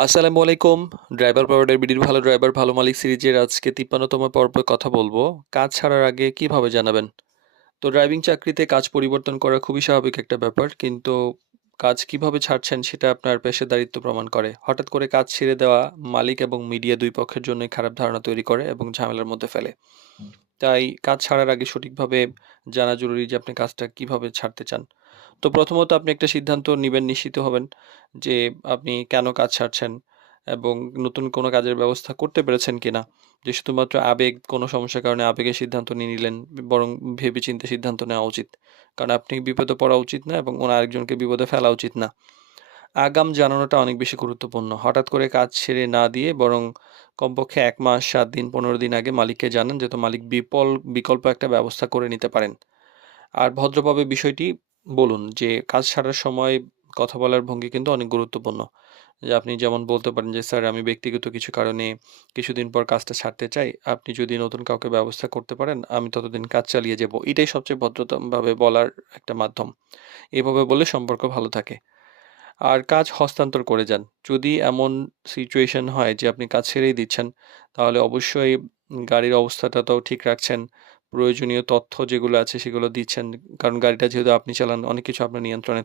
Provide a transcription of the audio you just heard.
আসসালামু আলাইকুম। ড্রাইভার পাওয়ার বিডির ভালো ড্রাইভার ভালো মালিক সিরিজের আজকে ৫৩তম পর্বে কথা বলবো। কাজ ছাড়ার আগে কিভাবে জানাবেন? তো ড্রাইভিং চাকরিতে কাজ পরিবর্তন করা খুবই স্বাভাবিক একটা ব্যাপার। কিন্তু কাজ কিভাবে ছাড়ছেন সেটা আপনার পেশাদারিত্ব প্রমাণ করে। হঠাৎ করে কাজ ছেড়ে দেওয়া মালিক এবং মিডিয়া ২ পক্ষের জন্যই খারাপ ধারণা তৈরি করে এবং ঝামেলার মধ্যে ফেলে। তাই কাজ ছাড়ার আগে সঠিকভাবে জানা জরুরি যে আপনি কাজটা কিভাবে ছাড়তে চান। তো প্রথমত আপনি একটা সিদ্ধান্ত নিবেন, নিশ্চিত হবেন যে আপনি কেন কাজ ছাড়ছেন এবং নতুন কোনো কাজের ব্যবস্থা করতে পেরেছেন কিনা। যে শুধুমাত্র আবেগ কোনো সমস্যার কারণে আবেগের সিদ্ধান্ত নিয়ে নিলেন, বরং ভেবেচিন্তে সিদ্ধান্ত নেওয়া উচিত। কারণ আপনি বিপদে পড়া উচিত না এবং আরেকজনকে বিপদে ফেলা উচিত না। আগাম জানানোটা অনেক বেশি গুরুত্বপূর্ণ। হঠাৎ করে কাজ ছেড়ে না দিয়ে বরং কমপক্ষে ১ মাস, ৭ দিন, ১৫ দিন আগে মালিককে জানান যাতে মালিক বিকল্প একটা ব্যবস্থা করে নিতে পারেন। আর ভদ্রভাবে বিষয়টি বলুন যে কাজ ছাড়ার সময় কথা বলার ভঙ্গি কিন্তু অনেক গুরুত্বপূর্ণ। যে আপনি যেমন বলতে পারেন যে, "স্যার আমি ব্যক্তিগত কিছু কারণে কিছুদিন পর কাজটা ছাড়তে চাই। আপনি যদি নতুন কাউকে ব্যবস্থা করতে পারেন, আমি ততদিন কাজ চালিয়ে যাবো।" এটাই সবচেয়ে ভদ্রতাভাবে বলার একটা মাধ্যম। এভাবে বললে সম্পর্ক ভালো থাকে। আর কাজ হস্তান্তর করে যান। যদি এমন সিচুয়েশন হয় যে আপনি কাজ ছেড়েই দিচ্ছেন, তাহলে অবশ্যই গাড়ির অবস্থাটাও ঠিক রাখছেন। প্রয়োজনীয় তথ্য যেগুলো আছে সেগুলো দিচ্ছেন। কারণ গাড়িটা যেহেতু আপনি চালান, অনেক কিছু আপনার নিয়ন্ত্রণে